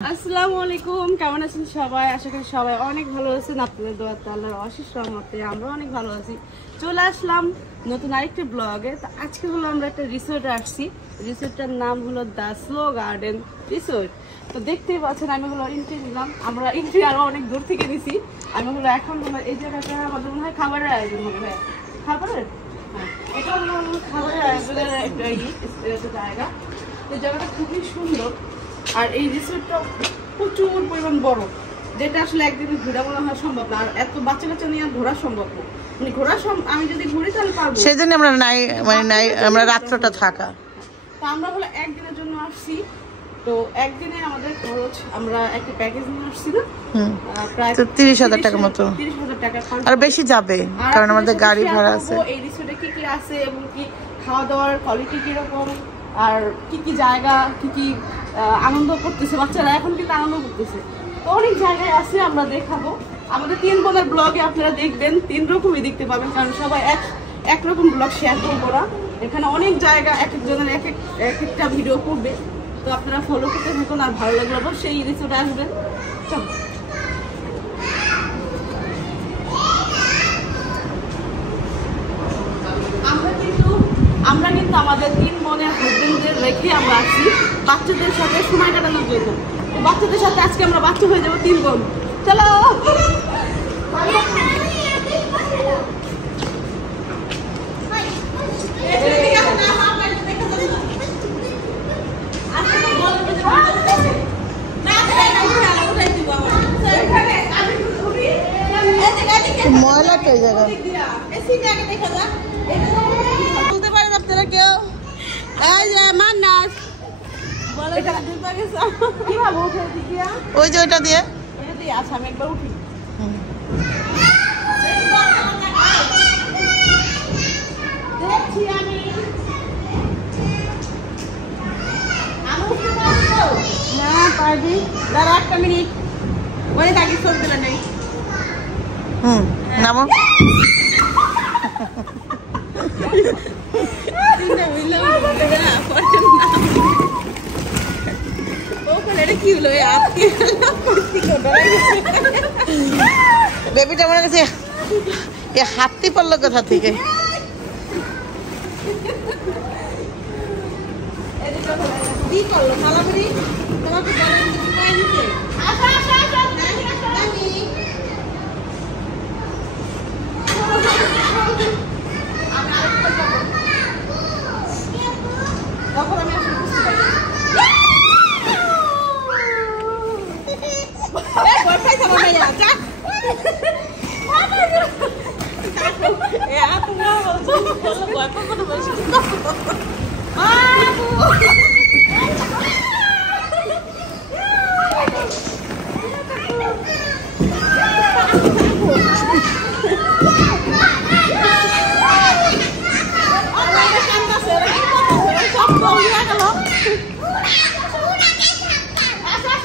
আসসালামু আলাইকুম, কেমন আছেন সবাই? আশা করি সবাই অনেক ভালো আছেন। আপনাদের দোয়াতে আল্লাহর অশেষ রহমতে আমরা অনেক ভালো আছি। চলে আসলাম নতুন আরেকটি ব্লগে। তো আজকে হলো আমরা একটা রিসোর্টে আসছি। রিসোর্টটার নাম হলো দ্য স্লো গার্ডেন রিসোর্ট। তো দেখতেই পাচ্ছেন আমি হলো এন্ট্রি নিলাম। আমরা এন্ট্রি আরো অনেক দূর থেকে নিছি। আমি হলো এখন হলো এই জায়গাটা আমাদের মনে হয় খাবারের আয়োজন হবে। হ্যাঁ, খাবারের, হ্যাঁ, এটা হলো খাবারের আয়োজনের একটা জায়গা। এই জায়গাটা খুবই সুন্দর। আর এই রিসোর্টটা প্রচুর পরিমাণ বড়, যেটা আসলে একদিনে ঘোরা মনে হয় সম্ভব না। আর এত বাচ্চা কাচ্চা নিয়ে ঘোরা সম্ভব না, মানে ঘোরা আমি যদি ঘুরি তাহলে পারবো। সেই জন্য আমরা আমরা রাত্রটা থাকা। তো আমরা হলো একদিনের জন্য আসছি। তো একদিনে আমাদের খরচ, আমরা একটা প্যাকেজ নিয়ে আসছি না, প্রায় 30,000 টাকার মতো। 30,000 টাকা আর বেশি যাবে, কারণ আমাদের গাড়ি ভাড়া আছে। এই রিসোর্টে কি কি আছে এবং কি খাওয়া দাওয়ার কোয়ালিটি কিরকম, আর কি কি জায়গা, কি কি আনন্দ করতেছে বাচ্চারা, এখন কিন্তু আনন্দ করতেছে। তো অনেক জায়গায় আছে, আমরা দেখাবো। আমাদের 3 বোনের ব্লগে আপনারা দেখবেন 3 রকমই দেখতে পাবেন, কারণ সবাই এক রকম ব্লগ শেয়ার করবো না। এখানে অনেক জায়গা, এক একজনের এক একটা ভিডিও করবে। তো আপনারা ফলো করতে থাকুন, আর ভালো লাগলে অবশ্যই এই রিসোর্টে আসবেন। চল, আমরা কিন্তু আমাদের 3 বোনের হাজবেন্ডদের রেখে আমরা আসছি বাচ্চাদের সাথে সময় কাটানোর জন্য। তো বাচ্চাদের সাথে আজকে আমরা বাচ্চা হয়ে যাবো 3 বোন। চলো, ময়লা তো জায়গা বলতে পারেন আপনারা কেউ। এই যে মান্নাস কিভাবে উঠে দিয়া, ওই যে ওইটা দিয়ে। আচ্ছা, আমি একবার উঠি। দেখছি আমি না পারবি। দাঁড়া একটা মিনিট, ওই থাকি চলতে নেই। নামো। বেবিটা মনে গেছে হাতি পড়লো কোথা থেকে। কি করলো মালাপুরি? তোমাকে বলেন কিছু পাই নিতে।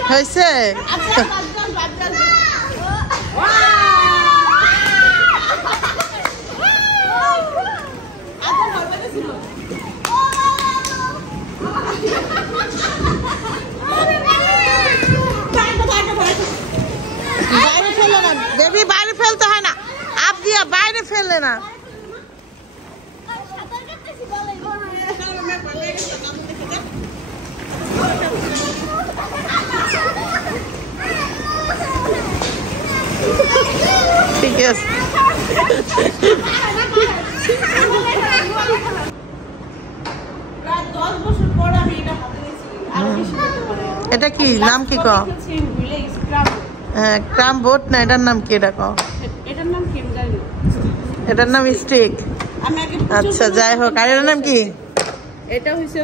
হয়েছে বাইরে ফেলে না দেবী, বাইরে ফেলতে হয় না। আপ দিয়া বাইরে ফেললে না। ঠিক আছে, এটা কি নাম কি কও? ক্রাম বোট না, এটার নাম কি? এটা কও। এটার নাম কি জানি না। এটার নাম স্টিক। আচ্ছা, যাই হোক। আর এটার নাম কি? এটা হইছে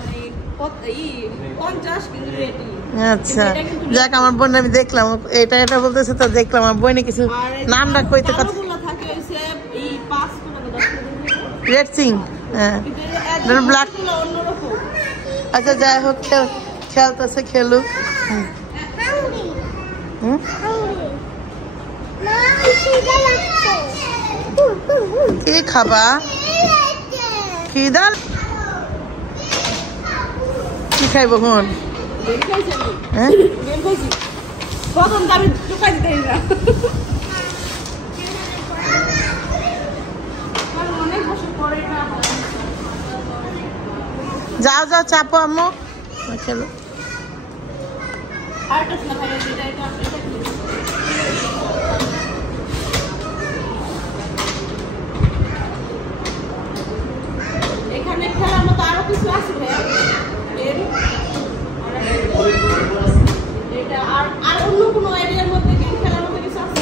মানে 50 কিন্তু রেডি। আচ্ছা, যাক, আমার বোন আমি দেখলাম এটা বলতেছে, তো দেখলাম আমার বোনে কিছু নামটা কইতে কথা থাকে হইছে এই 5 কোলা 10 কোলা রেড সিং। হ্যাঁ, ব্ল্যাক অন্যরকম। আচ্ছা, যাই হোক, খেলতেছে, খেলুক। কি খাবা? খিদা কি খাইব? হ্যাঁ যাও যাও চাপো আম্মু খেলো এখানে খেলার মতো আরো কিছু আছে এটা আর অন্য কোনো এরিয়ার মধ্যে গেম খেলার মতো কিছু আছে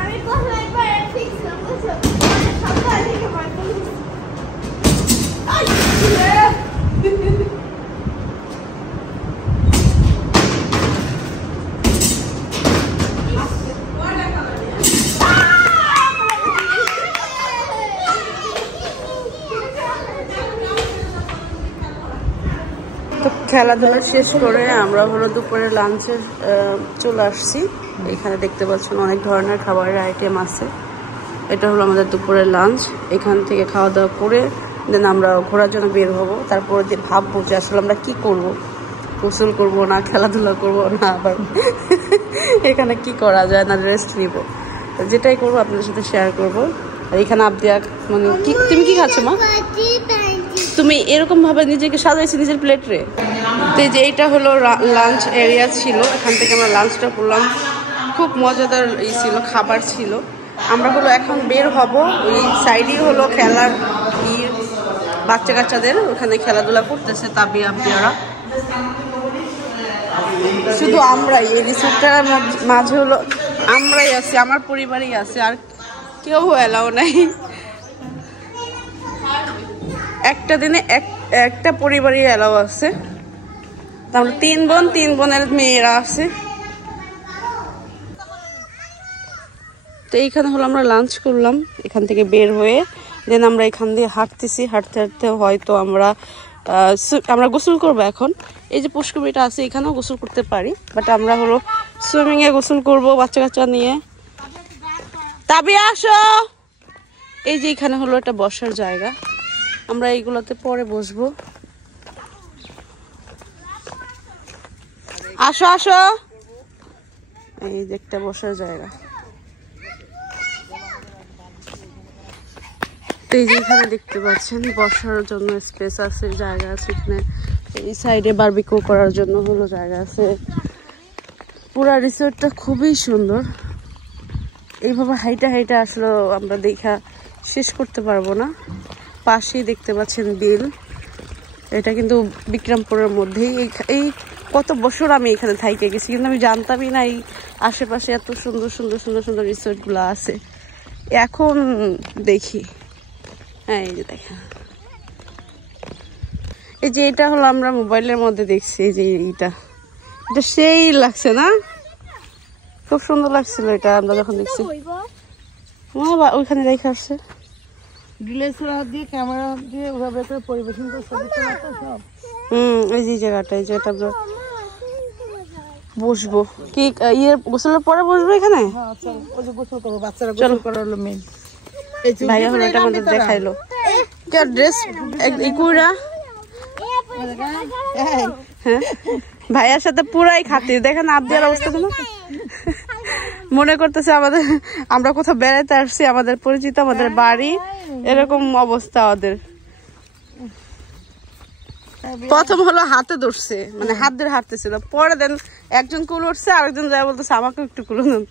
আমি কোথাও একবার ফিক্স করব সব থেকে ভয় করি আই খেলাধুলা শেষ করে আমরা হলো দুপুরে লাঞ্চে চলে আসছি। এখানে দেখতে পাচ্ছেন অনেক ধরনের খাবারের আইটেম আছে। এটা হলো আমাদের দুপুরের লাঞ্চ। এখান থেকে খাওয়া দাওয়া করে দেন আমরা ঘোরার জন্য বের হব। তারপরে যে ভাববো যে আসলে আমরা কি করব, গোসল করব না খেলাধুলা করব না আবার এখানে কি করা যায় না রেস্ট নিব, যেটাই করবো আপনাদের সাথে শেয়ার করব। আর এখানে আবদিয়া মানে কি তুমি কি খাচ্ছ মা? তুমি এরকম ভাবে নিজেকে সাজাইছি নিজের প্লেটে। তো এই যে এইটা হলো লাঞ্চ এরিয়া ছিল, এখান থেকে আমরা লাঞ্চটা করলাম। খুব মজাদার ছিল, খাবার ছিল। আমরা হলো এখন বের হব। ওই সাইডেই হলো খেলার বাচ্চা কাচ্চাদের ওখানে খেলাধুলা করতেছে তাবিয়া আবিয়ারা। শুধু আমরাই এই রিসোর্টটার মাঝে হলো আমরাই আছি, আমার পরিবারই আছে, আর কেউ এলাও নাই। একটা দিনে একটা পরিবারই এলাও আছে। তাহলে 3 বোন, 3 বোনের মেয়েরা আছে। তো এইখানে হলো আমরা লাঞ্চ করলাম। এখান থেকে বের হয়ে দেন আমরা এখান দিয়ে হাঁটতেছি। হাঁটতে হাঁটতে হয়তো আমরা গোসল করবো এখন। এই যে পুষ্করিটা আছে এখানেও গোসল করতে পারি, বাট আমরা হলো সুইমিংয়ে গোসল করবো বাচ্চা কাচ্চা নিয়ে। তাবিয়া আসো। এই যে এখানে হলো একটা বসার জায়গা, আমরা এইগুলোতে পরে বসবো। আসো আসো, এই যে একটা বসার জায়গা। এই যে এখানে দেখতে পাচ্ছেন বসার জন্য স্পেস আছে, জায়গা আছে এখানে। এই সাইডে বারবিকিউ করার জন্য হলো জায়গা আছে। পুরা রিসোর্টটা খুবই সুন্দর। এইভাবে হাইটা হাইটা আসলে আমরা দেখা শেষ করতে পারবো না। পাশেই দেখতে পাচ্ছেন বিল, এটা কিন্তু বিক্রমপুরের মধ্যেই। এই কত বছর আমি এখানে থাইকে গেছি, কিন্তু আমি জানতামই না এই আশেপাশে এত সুন্দর সুন্দর সুন্দর সুন্দর রিসোর্টগুলো আছে। এখন দেখি, হ্যাঁ এই যে দেখেন, এই যে এটা হলো আমরা মোবাইলের মধ্যে দেখছি। এই যে এটা সেই লাগছে না, খুব সুন্দর লাগছিল এটা আমরা যখন দেখছি। ওইখানে দেখে আসছে দিয়ে ক্যামেরা দিয়ে ওভাবে পরিবেশন করে ছবি তোলা তো সব। এই যে জায়গাটা, এই জায়গাটা আমরা বসবো। কি গোসলের পরে বসবো এখানে? হ্যাঁ চল, ওই যে গোসল করবো, বাচ্চারা গোসল করা হলো মেইন। ভাইয়া হলো এটা আমাদের দেখাইলো ড্রেস ইকুরা। হ্যাঁ ভাইয়ার সাথে পুরাই খাতির। দেখেন আবদিয়ার অবস্থা কেন, মনে করতেছে আমরা কোথাও বেড়াতে আসছি, আমাদের পরিচিত, আমাদের বাড়ি, এরকম অবস্থা ওদের। প্রথম হলো হাতে ধরছে, মানে হাত ধরে হাঁটতেছিল, পরে দেন একজন কুল উঠছে, আরেকজন যায় বলতেছে আমাকে একটু কুলো দেন।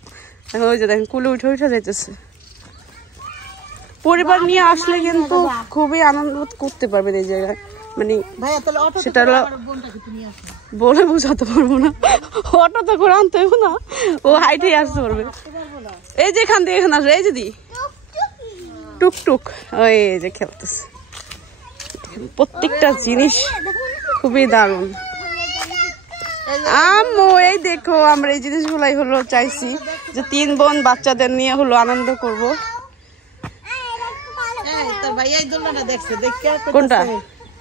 ওই যে দেখেন কুলে উঠে উঠে যাইতেছে। পরিবার নিয়ে আসলে কিন্তু খুবই আনন্দ করতে পারবেন এই জায়গায়। মানে সেটা বলে বোঝাতে পারবো না, অটো তো করে আনতে হবে না, ও হাইটে আসতে পারবে। এই যে এখান থেকে এখানে আসবে, এই যদি টুকটুক ওই যে খেলতেছে। প্রত্যেকটা জিনিস খুবই দারুণ। আম্মু এই দেখো, আমরা এই জিনিসগুলাই হলো চাইছি যে 3 বোন বাচ্চাদের নিয়ে হলো আনন্দ করবো। কোনটা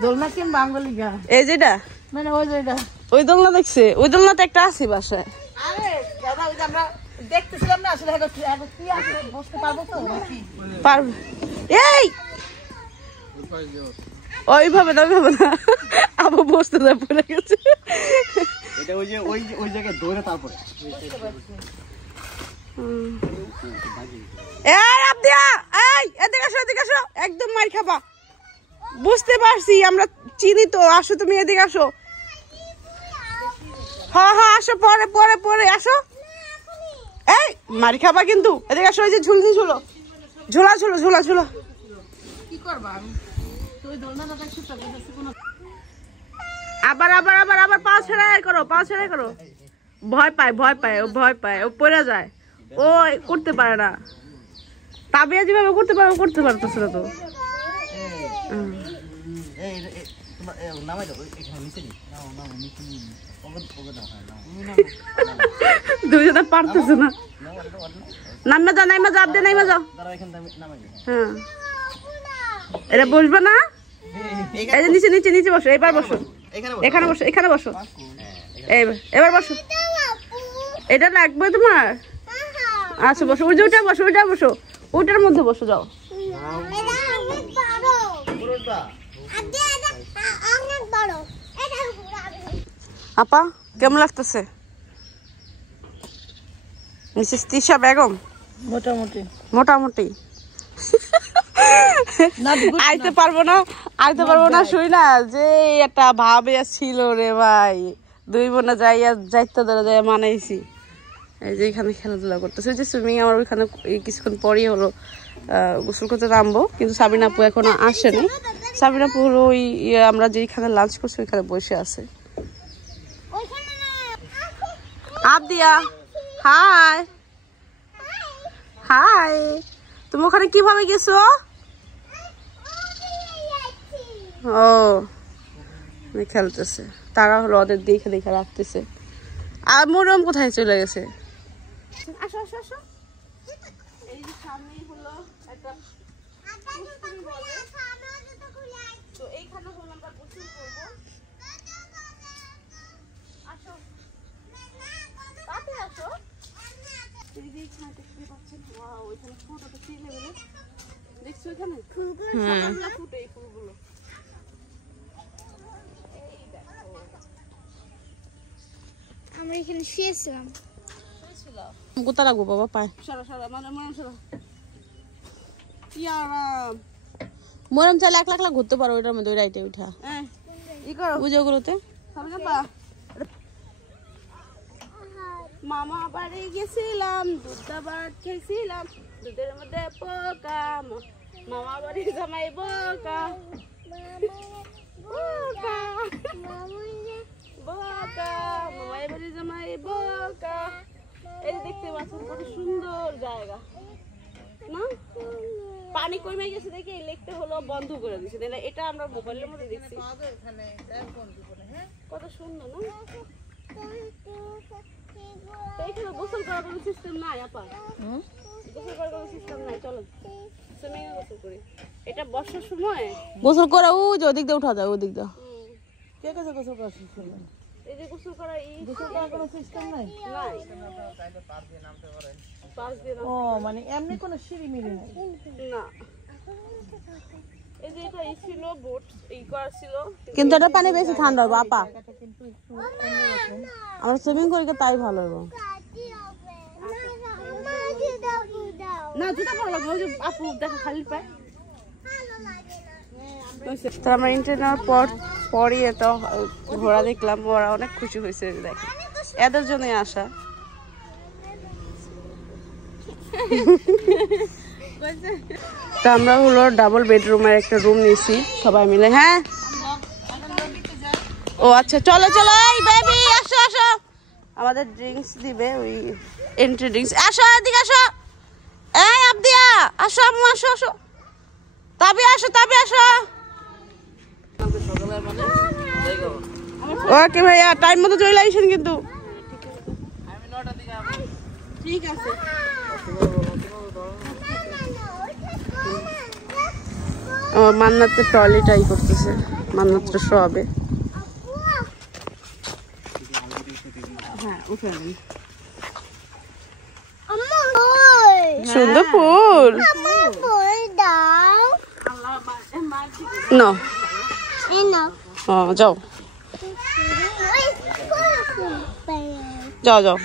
দোলনা কিন বাঙালি গা? এই যেটা মানে ওই যেটা, ওই দোলনা দেখছে, ওই দোলনা তো একটা আছে বাসায়। আরে দাদা ওই যে আমরা দেখতেছিলাম না, আসলে কি আছে বসতে পারবো তো নাকি? পারবে। এই ওইভাবে না আবু বসতে যা পড়ে গেছে এটা ওই যে ওই জায়গায় দৌড়ে তারপরে একদম মার খাবা বুঝতে পারছি আমরা চিনি তো আসো তুমি এদিকে আসো হ্যাঁ আসো পরে পরে পরে আসো এই মার খাবা কিন্তু এদিকে আসো ওই যে ঝুলনি ঝুলো ঝোলা ঝুলো ঝোলা ঝুলো কি করবা আবার আবার আবার আবার পা ছেড়াই করো ভয় পায় ও পড়ে যায় ও করতে পারে না তাবিয়া যেভাবে করতে পারতেছে না তো দুজনে পারতেছে না নাইমা যাও হ্যাঁ এটা বসবে না এই যে নিচে বসো এবার বসো এখানে বসো এবার বসো এটা লাগবে তোমার আচ্ছা বসো ওইটা বসো ওইটার মধ্যে বসো যাও আপা কেমন লাগতেছে মিসেস তিশা বেগম মোটামুটি আইতে পারবো না শুই না যে একটা ভাবে ছিল রে ভাই দুই বোনা যাইতে ধরে যাই মানাইছি এই যে এখানে খেলাধুলা করতেছে যে সুইমিং আমার ওইখানে কিছুক্ষণ পরই হলো গোসল করতে নামবো কিন্তু সাবিনা আপু এখনো আসেনি সাবিনা আপু হলো ওই আমরা যেখানে লাঞ্চ করছি ওইখানে বসে আছে আবদিয়া হাই তুমি ওখানে কিভাবে গেছো ও খেলতেছে তারা হলো ওদের দেখে রাখতেছে আর মরিয়ম কোথায় চলে গেছে আসো এই যে সামনেই হলো একটা তো এইখানে হলো আমরা গোসল করব আসো তাতে আসো এই যে এখানে দেখতে পাচ্ছেন ওয়াও এখানে ফটোটা কি লেভেলে দেখছো এখানে ফুলগুলো সবগুলো ফুটে এই ফুলগুলো আমরা এখানে শুয়েছিলাম কোথা লাগবো বাবা পায় মানে মরম চাইলে এক লাখ ঘুরতে পারো ওইটার মধ্যে ওই রাইটে উঠা পুজোগুলোতে মামা বাড়ি গেছিলাম দুধ ভাত খেয়েছিলাম দুধের মধ্যে পোকা মামা বাড়ি জামাই বোকা মামাই বাড়ি জামাই বোকা এই দেখতে পাচ্ছেন কত সুন্দর জায়গা না পানি কমে গেছে দেখে লিখতে হলো বন্ধ করে দিয়েছে এটা আমরা মোবাইলের মধ্যে দেখছি কত সুন্দর না এখানে গোসল করার কোনো সিস্টেম নাই আপা গোসল করার কোনো সিস্টেম নাই চলো সুইমিং গোসল করি এটা বর্ষার সময় গোসল করা ওই যে ওদিক দিয়ে উঠা যায় ওদিক দিয়ে কে কাছে গোসল করার সিস্টেম নাই এই যে গোসল করার কোনো সিস্টেম নাই পাশ দিয়ে ও মানে এমনি কোনো সিঁড়ি মিলি নাই না এই যে এটা ছিল বোট করা ছিল কিন্তু এটা পানি বেশি ঠান্ডা হবে আপা আমরা সুইমিং করি তাই ভালো হবে না জুতা পরা লাগবে ওই যে আপু দেখো খালি পায় তো আমরা ইন্টারনেট পরই এত ঘোরা দেখলাম ওরা অনেক খুশি হয়েছে দেখে এদের জন্যই আসা তো আমরা হলো ডাবল বেডরুমের একটা রুম নিয়েছি সবাই মিলে হ্যাঁ ও আচ্ছা চলো এই বেবি আসো আমাদের ড্রিঙ্কস দিবে ওই এন্ট্রি ড্রিঙ্কস আসো এদিকে আসো এই আবদিয়া আসো আম্মু আসো তাবি আসো ওকে ভাইয়া টাইম মতো চলে আইসেন কিন্তু ঠিক আছে ও মান্নাতের টয়লেটাই করতেছে মান্নাতটা শোয়াবে হ্যাঁ উঠে সুন্দর ফুল নো এই নাও যাও ওই যাও যাও